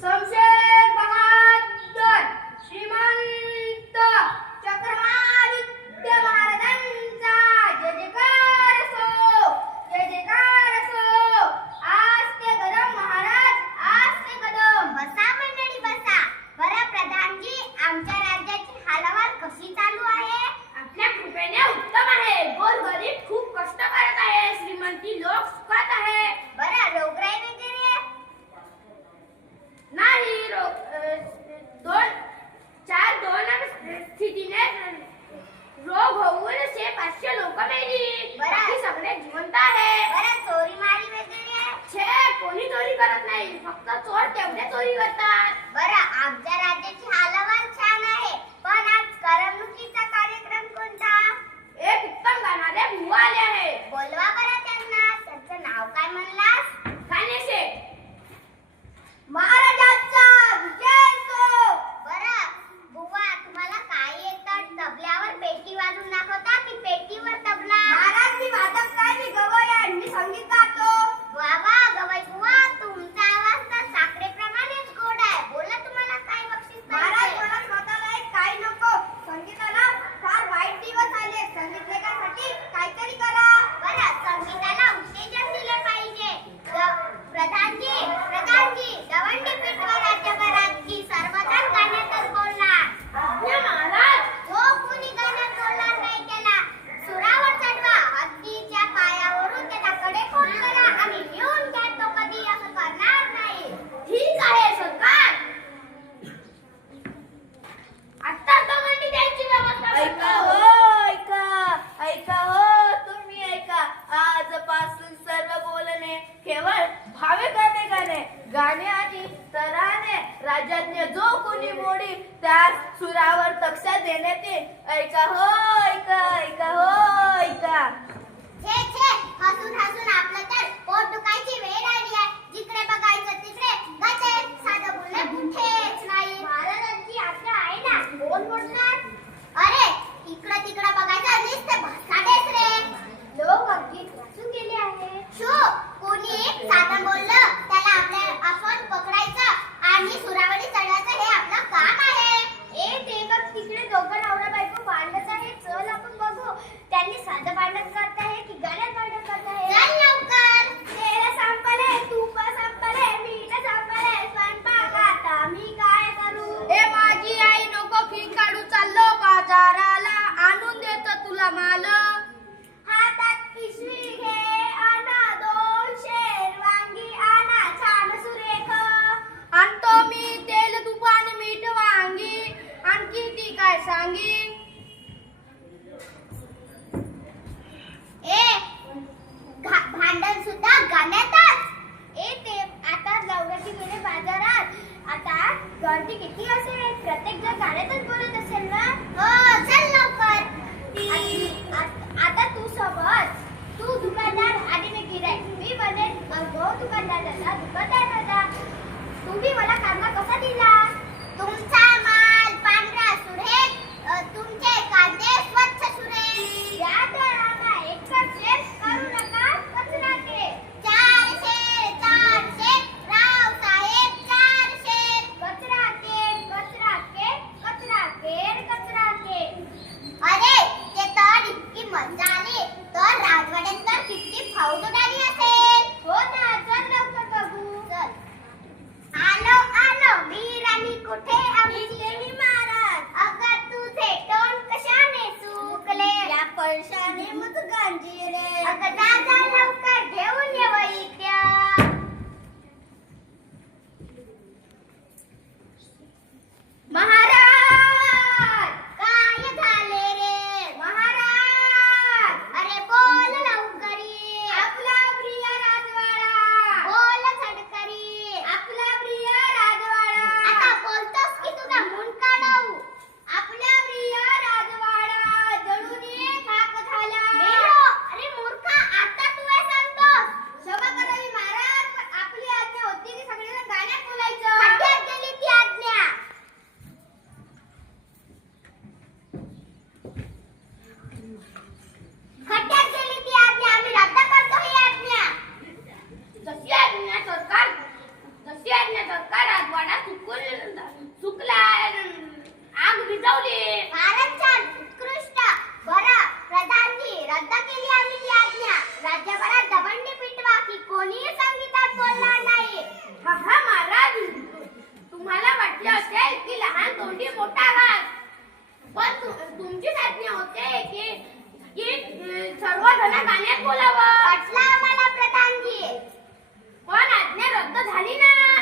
शमशेर बहादर श्रीमंत चक्रआदित्य महाराजांचा जय जयकार असो, जय जयकार असो. आज ते कदम महाराज, आज ते कदम. बसा मंडळी बसा. बरं प्रधानजी, आमच्या राज्याची हालचाल कशी चालू आहे? आपल्या कृपेने उत्तम आहे. गोरगरीब खूप कष्ट करत आहे, श्रीमंती लोक सुखात आहे. बरं रोगराई वगैरे? नाही, दोन स्थितीने रोग होऊन 500 लोक मेली. बरं. बाकी सगळे जिवंत आहे. बरं चोरी मारी वगैरे? छे, कोणी चोरी करत नाही, फक्त चोर तेवढे चोरी करतात. बरं आमच्या राज्याची हालचाल छान आहे, पण आज करमणुकीचा कार्यक्रम कोणता? एक उत्तम गाणारे बुवा आले आहे. बोलवा बरं त्यांना. त्यांचं नाव काय म्हणलास? गाण्याचे महाराजांचा विजय असो. बरं बुवा, तुम्हाला काय येतं? तबल्यावर पेटी वाजवून दाखवता की पेटीवर तबला? महाराज, मी वादक काय, मी गवई आहे, मी संगीत गातो. वा वा गवई बुवा, तुमचा आवाज तर साखरेप्रमाणेच गोड आहे. बोला, तुम्हाला काय बक्षीस महाराज, पाहिजे? मला स्वतःला एक काही नको. संगीताला फार वाईट दिवस आले. संगीत लेखनासाठी काहीतरी करा. बरं संगीताला उत्तेजन दिले पाहिजे. प्रधानजी दवंडी पिठवा राज्यभरात की सर्वजण गाण्यातच बोलणार. आज्ञा महाराज. जो कुणी गाण्यात बोलणार नाही त्याला सुरावर चढवा. हत्तीच्या पायावरून त्याचा कडेकोट करा आणि लिहून घ्या. तो कधी असं करणार नाही. ठीक आहे सरकार. आता दवंडी द्यायची व्यवस्था ऐका करतो. हो, ऐका हो, तुम्ही ऐका. आजपासून सर्व बोलणे केवळ भाविकाने गाणे आणि तराने राज्याज्ञ जो कोणी मोडी त्यास सुरावर तक्षा देण्यात येईल. ऐका हो, ऐका हो, ऐका. छे हसून आपलं तर पोट दुखायची वेळ आली आहे. जिकडे बघायचं तिकडे गचे, साधं बोलणे कुठेच नाही. महाराजांची आज्ञा आहे ना, कोण बोलणार? अरे इकडं तिकडं बघायचं नुसते भासाडेच रे. लोक अगदी वाचून गेले आहे. शो कोणी एक साधं बोललं त्याला आपण पकडायचं आणि सुरावडी चढवायचं, हे आपलं काम आहे. ते बघ तिकडे दोघं नवरा बायको भांडत आहे. चल आपण बघू त्यांनी साधं भांडण करत आहे की गाण्यात भांडण करत आहे. चल लवकर. तेल संपले, तूप संपले, मीठ संपले, स्वयंपाक आता मी काय करू? ए माझी आई, नको खीर काढू, चाललो बाजाराला, आणून देतो तुला माल. हातात पिशवी घे, आणा 2 शेरवांगी, आणा छान सुरेख. आणतो मी तेल, तूप आणि मीठ वांगी, आणखी ती काय सांगी? भांडण सुद्धा गाण्यातच. ते आता नवऱ्याची गेले बाजारात. आता गर्दी किती असेल, प्रत्येक जण गाण्यातच बोलत असेल ना. हो चल लवकर. आता तू समज, तू दुकानदार आणि मी गिऱ्हाईक. मी म्हणेन अगो दुकानदार दादा, तुम्ही मला कांदा कसा दिला? तुमचा माल पांढरा सुरेख, तुमचे कांदे स्वच्छ सुरेख. या तर आम्हा एकच शेर करू नका, कचरा के. 4 शेर, राव साहेब 4 शेर. कचरा के. अरे ते तर इतकी मजा आली तर राजवाड्यात तर किती फौजदारी असेल. हो ना, चल लवकर बघू. चल. आलो वीर एवढी मोठा आवाज. पण तुमचीच आज्ञा होते की सर्वजण गाण्यात बोलावं. पटलं आम्हाला प्रधानजी. पण आज्ञा रद्द झाली ना.